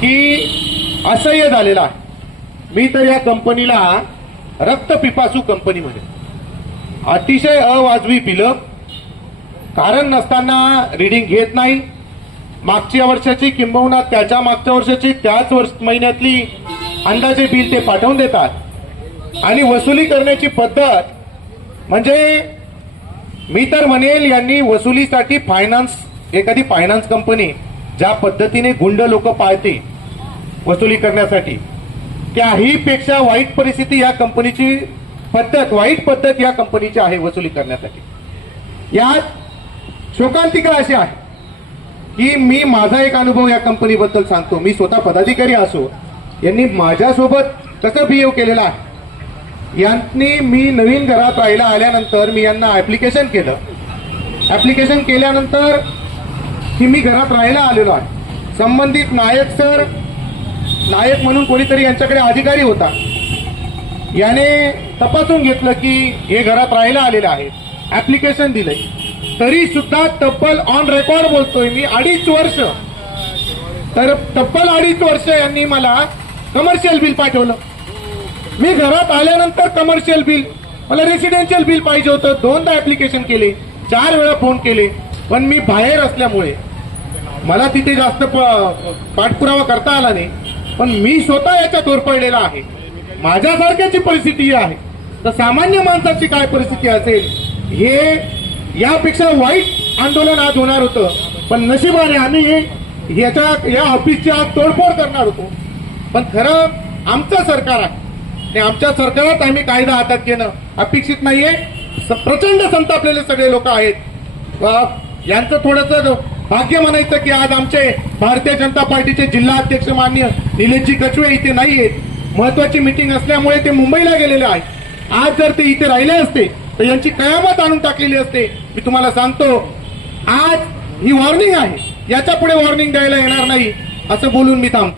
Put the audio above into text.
की असह्य झालेलं आहे. मी तर या कंपनीला रक्तपिपासू कंपनी म्हणेन. अतिशय अवाजवी बिलं कारण नसताना रिडिंग घेत नाही. मागच्या वर्षाची किंबहुना त्याच्या मागच्या वर्षाची त्याच वर्ष महिन्यातली अंदाजे बिल ते पाठवून देतात. आणि वसुली करण्याची पद्धत म्हणजे मी तर म्हणेल यांनी वसुलीसाठी फायनान्स एखादी फायनान्स कंपनी ज्या पद्धतीने गुंड लोक पाळते वसुली करण्यासाठी त्याही पेक्षा वाईट परिस्थिती या कंपनीची पद्धत वाईट पद्धत या कंपनीची आहे वसुली करण्यासाठी. यात शोकांतिका अशी आहे की मी माझा एक अनुभव या कंपनीबद्दल सांगतो. मी स्वतः पदाधिकारी असो यांनी माझ्यासोबत कसं बिहेव केलेलं आहे. यांनी मी नवीन घरात राहायला आल्यानंतर मी यांना ऍप्लिकेशन केलं. ऍप्लिकेशन केल्यानंतर की मी घरात राहायला आलेलो आहे. संबंधित नायक सर नायक म्हणून कोणीतरी यांच्याकडे अधिकारी होता. याने तपासून घेतलं की हे घरात राहायला आलेले आहेत. ऍप्लिकेशन दिलंय. तरी सुद्धा तब्बल ऑन रेकॉर्ड बोलतोय मी अडीच वर्ष. तर तब्बल अडीच वर्ष यांनी मला कमर्शियल बिल पाठवलं. मी घरात आल्यानंतर कमर्शियल बिल मला रेसिडेन्शियल बिल पाहिजे होतं. दोनदा ऍप्लिकेशन केले चार वेळा फोन केले. पण मी बाहेर असल्यामुळे मला तिथे जास्त प- पाठपुरावा करता आला नाही. पण मी स्वतः याच्यात होरपडलेला आहे. माझ्यासारख्याची परिस्थिती ही आहे. तर सामान्य माणसाची काय परिस्थिती असेल हे यापेक्षा वाईट आंदोलन आज होणार होतं. पण नशिबाने आम्ही याच्या या ऑफिसची आज तोडफोड करणार होतो. पण खरं आमचं सरकार आहे. आणि आमच्या सरकारात आम्ही कायदा हातात घेणं अपेक्षित नाहीये. स- प्रचंड संतापलेले सगळे लोक आहेत. यांचं थोडंसं भाग्य म्हणायचं की आज आमचे भारतीय जनता पार्टीचे जिल्हा अध्यक्ष मान्य निलेशजी कचवे इथे नाही आहेत. महत्वाची मिटिंग असल्यामुळे ते मुंबईला गेलेले आहेत. आज जर ते इथे राहिले असते तर यांची कयामत आणून टाकलेली असते. मी तुम्हाला सांगतो आज ही वॉर्निंग आहे. याच्यापुढे वॉर्निंग द्यायला येणार नाही असं बोलून मी थांबतो.